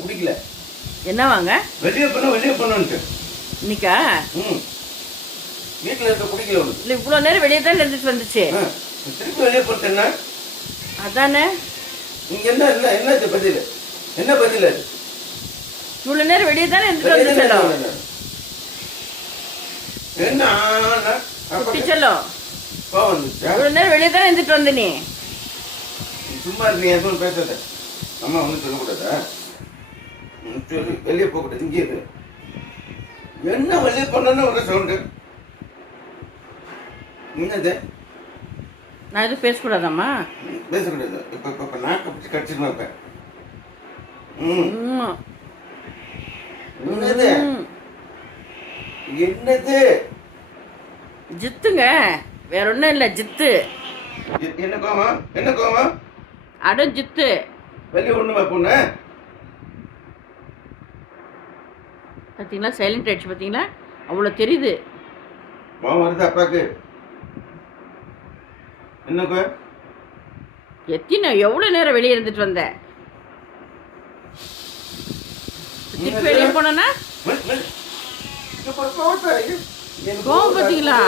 பிடிக்கல. என்ன வாங்க? வெளியே போனோன்ட்டு. இன்னைக்கா? வீட்டில் இருக்க பிடிக்கல உனக்கு. இல்லை, இவ்வளோ நேரம் வெளியே தான் இருந்துட்டு வந்துச்சு. திருப்பி வெளியே போகிறது என்ன? அதானே. இங்கே என்ன பதில்? என்ன பதில் அது? இவ்வளோ நேரம் வெளியே தானே இருந்துட்டு வந்துச்சு. என்ன செல்லம், இவ்வளோ நேரம் வெளியே தானே இருந்துட்டு வந்த நீ. சும்மா இருக்கு, நீ எதுவும் பேசாத. அம்மா ஒன்றும் சொல்லக்கூடாதா? சொல்லி வெளியே போகக்கூடாது, இங்கே இருக்கு. என்ன வெளியே போனோன்னு ஒரு சவுண்டு என்னது? நான் எதுவும் பேசக்கூடாதாம்மா? பேசக்கூடாது. இப்போ நாக்கு பிடிச்சி கடிச்சிட்டு வைப்பேன். என்னது? என்னது? ஜித்துங்க, வேற ஒன்றும் இல்லை, ஜித்து. என்ன கோவம்? அடம் ஜித்து. வெளியே ஒன்று பொண்ணு பார்த்தீங்களா? சைலண்ட் ஆயிடுச்சு பார்த்தீங்களா? அவ்வளோ தெரியுது. கோவம் வருது அப்பாவுக்கு. என்னக்கோ எத்தனை எவ்வளோ நேரம் வெளியே இருந்துட்டு வந்த? திருப்பி வெளியே போனா கோவம் பார்த்தீங்களா?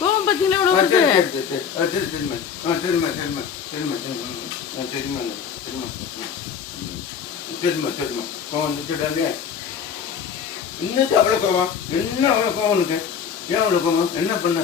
கோவம் பார்த்தீங்களா? எவ்வளோ வருது? சரிம்மா கோவம் வந்துச்சுடாங்க. இன்னும் அவ்வளோ கோவம்? என்ன அவ்வளோ கோவம் உனக்கு? ஏன் அவ்வளோ கோவம்? என்ன பண்ண?